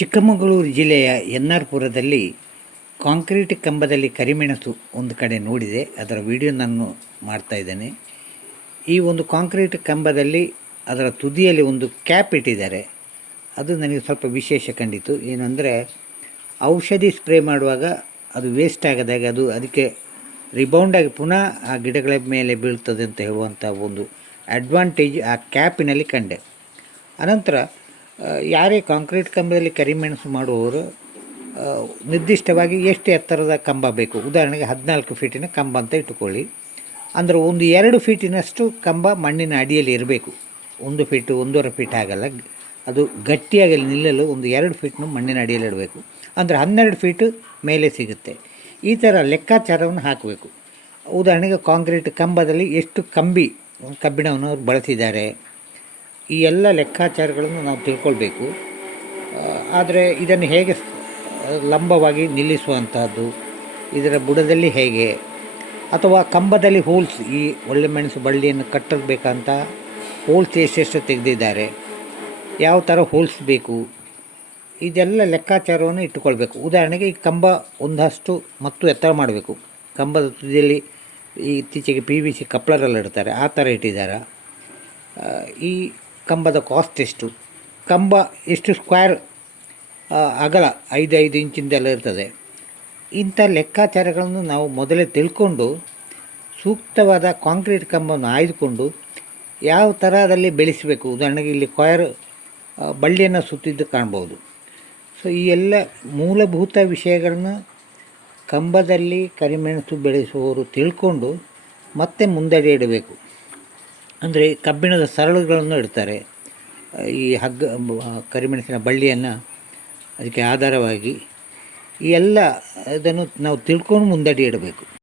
ಚಿಕ್ಕಮಗಳೂರು ಜಿಲ್ಲೆಯ ಎನ್.ಆರ್.ಪುರದಲ್ಲಿ ಕಾಂಕ್ರೀಟ್ ಕಂಬದಲ್ಲಿ ಕರಿಮೆಣಸು ಒಂದು ಕಡೆ ನೋಡಿದೆ. ಅದರ ವಿಡಿಯೋ ನಾನು ಮಾಡ್ತಾಯಿದ್ದೇನೆ. ಈ ಒಂದು ಕಾಂಕ್ರೀಟ್ ಕಂಬದಲ್ಲಿ ಅದರ ತುದಿಯಲ್ಲಿ ಒಂದು ಕ್ಯಾಪ್ ಇಟ್ಟಿದ್ದಾರೆ. ಅದು ನನಗೆ ಸ್ವಲ್ಪ ವಿಶೇಷ ಕಂಡಿತು. ಏನಂದರೆ ಔಷಧಿ ಸ್ಪ್ರೇ ಮಾಡುವಾಗ ಅದು ವೇಸ್ಟ್ ಆಗದಾಗ ಅದು ಅದಕ್ಕೆ ರಿಬೌಂಡಾಗಿ ಪುನಃ ಆ ಗಿಡಗಳ ಮೇಲೆ ಬೀಳ್ತದೆ ಅಂತ ಹೇಳುವಂಥ ಒಂದು ಅಡ್ವಾಂಟೇಜ್ ಆ ಕ್ಯಾಪಿನಲ್ಲಿ ಕಂಡೆ. ಅನಂತರ ಯಾರೇ ಕಾಂಕ್ರೀಟ್ ಕಂಬದಲ್ಲಿ ಕರಿಮೆಣಸು ಮಾಡುವವರು ನಿರ್ದಿಷ್ಟವಾಗಿ ಎಷ್ಟು ಎತ್ತರದ ಕಂಬ ಬೇಕು, ಉದಾಹರಣೆಗೆ 14 ಫೀಟಿನ ಕಂಬ ಅಂತ ಇಟ್ಟುಕೊಳ್ಳಿ. ಅಂದರೆ ಒಂದು 2 ಫೀಟಿನಷ್ಟು ಕಂಬ ಮಣ್ಣಿನ ಅಡಿಯಲ್ಲಿ ಇರಬೇಕು. 1 ಫೀಟು 1.5 ಫೀಟ್ ಆಗಲ್ಲ, ಅದು ಗಟ್ಟಿಯಾಗಿ ನಿಲ್ಲಲು ಒಂದು 2 ಫೀಟ್ನು ಮಣ್ಣಿನ ಅಡಿಯಲ್ಲಿ ಇಡಬೇಕು. ಅಂದರೆ 12 ಫೀಟು ಮೇಲೆ ಸಿಗುತ್ತೆ. ಈ ಥರ ಲೆಕ್ಕಾಚಾರವನ್ನು ಹಾಕಬೇಕು. ಉದಾಹರಣೆಗೆ ಕಾಂಕ್ರೀಟ್ ಕಂಬದಲ್ಲಿ ಎಷ್ಟು ಕಬ್ಬಿಣವನ್ನು ಅವರು ಬಳಸಿದ್ದಾರೆ, ಈ ಎಲ್ಲ ಲೆಕ್ಕಾಚಾರಗಳನ್ನು ನಾವು ತಿಳ್ಕೊಳ್ಬೇಕು. ಆದರೆ ಇದನ್ನು ಹೇಗೆ ಲಂಬವಾಗಿ ನಿಲ್ಲಿಸುವಂತಹದ್ದು, ಇದರ ಬುಡದಲ್ಲಿ ಹೇಗೆ, ಅಥವಾ ಕಂಬದಲ್ಲಿ ಹೋಲ್ಸ್, ಈ ಒಳ್ಳೆಮೆಣಸು ಬಳ್ಳಿಯನ್ನು ಕಟ್ಟಬೇಕಂತ ಹೋಲ್ಸ್ ಎಷ್ಟೆಷ್ಟು ತೆಗೆದಿದ್ದಾರೆ, ಯಾವ ಥರ ಹೋಲ್ಸ್ ಬೇಕು, ಇದೆಲ್ಲ ಲೆಕ್ಕಾಚಾರವನ್ನು ಇಟ್ಟುಕೊಳ್ಬೇಕು. ಉದಾಹರಣೆಗೆ ಈ ಕಂಬ ಒಂದಷ್ಟು ಮತ್ತು ಎತ್ತರ ಮಾಡಬೇಕು. ಕಂಬದ ತುದಿಯಲ್ಲಿ ಇತ್ತೀಚೆಗೆ PVC ಕಪ್ಲರೆಲ್ಲ ಇಡ್ತಾರೆ, ಆ ಥರ ಇಟ್ಟಿದ್ದಾರೆ. ಈ ಕಂಬದ ಕಾಸ್ಟ್ ಎಷ್ಟು, ಕಂಬ ಎಷ್ಟು ಸ್ಕ್ವೇರ್ ಅಗಲ 5 ಇಂಚಿಂದೆಲ್ಲ ಇರ್ತದೆ. ಇಂಥ ಲೆಕ್ಕಾಚಾರಗಳನ್ನು ನಾವು ಮೊದಲೇ ತಿಳ್ಕೊಂಡು ಸೂಕ್ತವಾದ ಕಾಂಕ್ರೀಟ್ ಕಂಬವನ್ನು ಆಯ್ದುಕೊಂಡು ಯಾವ ಥರದಲ್ಲಿ ಬೆಳೆಸಬೇಕು. ಉದಾಹರಣೆಗೆ ಇಲ್ಲಿ ಸ್ಕ್ವೇರ್ ಬಳ್ಳಿಯನ್ನು ಸುತ್ತಿದ್ದು ಕಾಣ್ಬೋದು. ಸೊ ಈ ಎಲ್ಲ ಮೂಲಭೂತ ವಿಷಯಗಳನ್ನು ಕಂಬದಲ್ಲಿ ಕರಿಮೆಣಸು ಬೆಳೆಸುವವರು ತಿಳ್ಕೊಂಡು ಮತ್ತೆ ಮುಂದಡಿ ಇಡಬೇಕು. ಅಂದರೆ ಕಬ್ಬಿಣದ ಸರಳುಗಳನ್ನು ಇಡ್ತಾರೆ, ಈ ಕರಿಮೆಣಸಿನ ಬಳ್ಳಿಯನ್ನು ಅದಕ್ಕೆ ಆಧಾರವಾಗಿ. ಈ ಎಲ್ಲ ಇದನ್ನು ನಾವು ತಿಳ್ಕೊಂಡು ಮುಂದಡಿ ಇಡಬೇಕು.